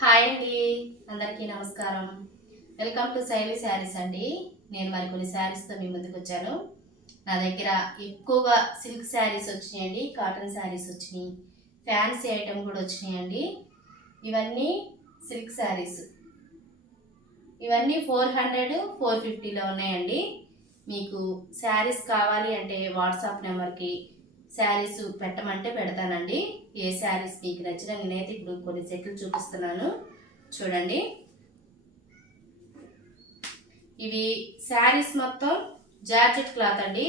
Hi అండి అందరికీ నమస్కారం. వెల్కమ్ టు శైలి శారీస్ అండి. నేను మరికొన్ని శారీస్తో మీ ముందుకు వచ్చాను. నా దగ్గర ఎక్కువగా సిల్క్ శారీస్ వచ్చినాయండి కాటన్ శారీస్ వచ్చినాయి ఫ్యాన్సీ ఐటమ్ కూడా వచ్చినాయండి. ఇవన్నీ సిల్క్ శారీస్. ఇవన్నీ ఫోర్ హండ్రెడ్ ఫోర్ ఫిఫ్టీలో ఉన్నాయండి. మీకు శారీస్ కావాలి అంటే వాట్సాప్ నెంబర్కి శారీస్ పెట్టమంటే పెడతానండి. ఏ శారీస్ మీకు నచ్చిన నేనైతే ఇప్పుడు కొన్ని సెట్లు చూపిస్తున్నాను. చూడండి. ఇవి శారీస్ మొత్తం జార్జెట్ క్లాత్ అండి.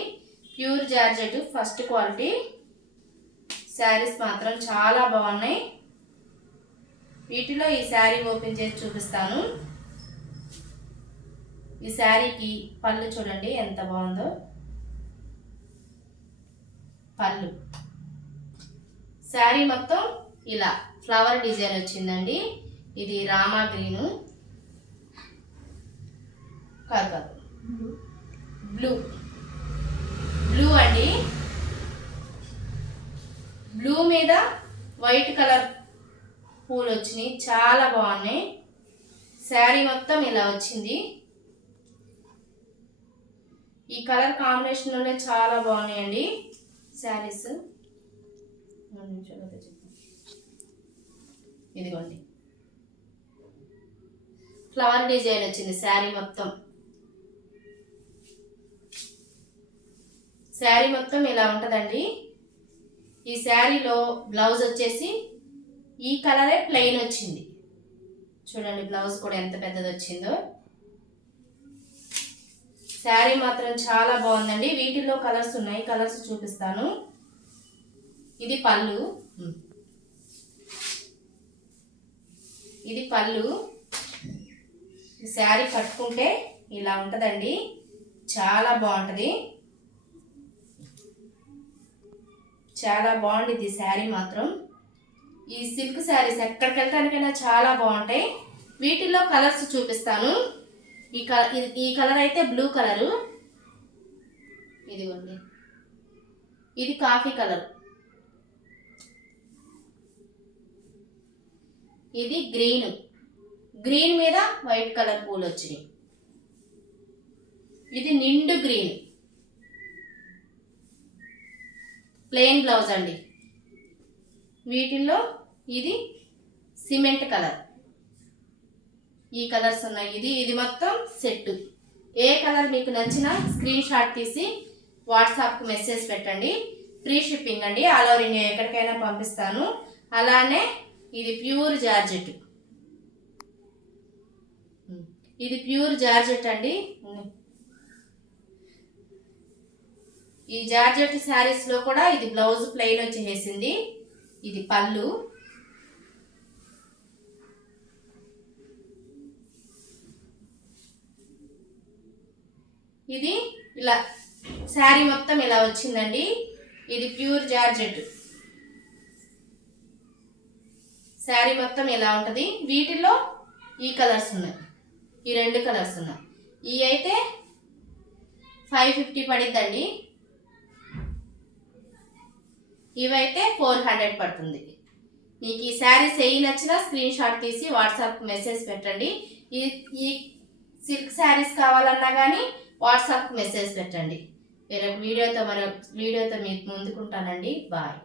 Pure georgette first quality. Saris మాత్రం చాలా బాగున్నాయి. వీటిలో ఈ శారీ ఓపెన్ చేసి చూపిస్తాను. ఈ శారీకి పళ్ళు చూడండి ఎంత బాగుందో. పళ్ళు. శారీ మొత్తం ఇలా ఫ్లవర్ డిజైన్ వచ్చిందండి. ఇది రామా గ్రీను. కాదు కాదు బ్లూ. బ్లూ అండి. బ్లూ మీద వైట్ కలర్ పూలు వచ్చినాయి. చాలా బాగున్నాయి. శారీ మొత్తం ఇలా వచ్చింది. ఈ కలర్ కాంబినేషన్లోనే చాలా బాగున్నాయండి. శారీస్. రెండు నిమిషాలు చెప్తాను. ఇదిగోండి. ఫ్లవర్ డిజైన్ వచ్చింది శారీ మొత్తం. శారీ మొత్తం ఇలా ఉంటుందండి. ఈ శారీలో బ్లౌజ్ వచ్చేసి ఈ కలరే ప్లెయిన్ వచ్చింది. చూడండి బ్లౌజ్ కూడా ఎంత పెద్దది వచ్చిందో శారీ మాత్రం చాలా బాగుందండి. వీటిల్లో కలర్స్ ఉన్నాయి. కలర్స్ చూపిస్తాను. ఇది పళ్ళు. ఇది పళ్ళు. శారీ కట్టుకుంటే ఇలా ఉంటుందండి. చాలా బాగుంటుంది. చాలా బాగుంటుంది ఈ శారీ మాత్రం. ఈ సిల్క్ శారీస్ ఎక్కడికి వెళ్ళటానికైనా చాలా బాగుంటాయి. వీటిల్లో కలర్స్ చూపిస్తాను. ఈ కలర్ ఈ కలర్ అయితే బ్లూ కలరు. ఇదిగోండి. ఇది కాఫీ కలర్. ఇది గ్రీన్. గ్రీన్ మీద వైట్ కలర్ పూలు వచ్చినాయి. ఇది నిండు గ్రీన్. ప్లెయిన్ బ్లౌజ్ అండి. వీటిల్లో ఇది సిమెంట్ కలర్. ఈ కలర్స్ ఉన్నాయి. ఇది ఇది మొత్తం సెట్ ఏ కలర్ మీకు నచ్చినా స్క్రీన్ షాట్ తీసి వాట్సాప్కి మెసేజ్ పెట్టండి. ఫ్రీ షిప్పింగ్ అండి. ఆల్ ఓవర్ ఇండియా ఎక్కడికైనా పంపిస్తాను. అలానే ఇది ప్యూర్ జార్జెట్. ఇది ప్యూర్ జార్జెట్ అండి. ఈ జార్జెట్ శారీస్లో కూడా ఇది బ్లౌజ్ ప్లెయిన్ వచ్చేసింది. ఇది పళ్ళు. ఇది ఇలా శారీ మొత్తం ఇలా వచ్చిందండి. ఇది ప్యూర్ జార్జెట్. శారీ మొత్తం ఇలా ఉంటుంది. వీటిలో ఈ కలర్స్ ఉన్నాయి. ఈ రెండు కలర్స్ ఉన్నాయి. ఈ అయితే ఫైవ్ ఫిఫ్టీ పడిద్దండి. ఇవైతే ఫోర్ హండ్రెడ్ పడుతుంది. మీకు ఈ శారీ ఏ నచ్చినా స్క్రీన్ షాట్ తీసి వాట్సాప్ మెసేజ్ పెట్టండి. ఈ ఈ సిల్క్ శారీస్ కావాలన్నా కానీ వాట్సాప్ మెసేజ్ పెట్టండి. వేరే వీడియోతో మరొక వీడియోతో మీకు ముందుకుంటానండి. బాయ్.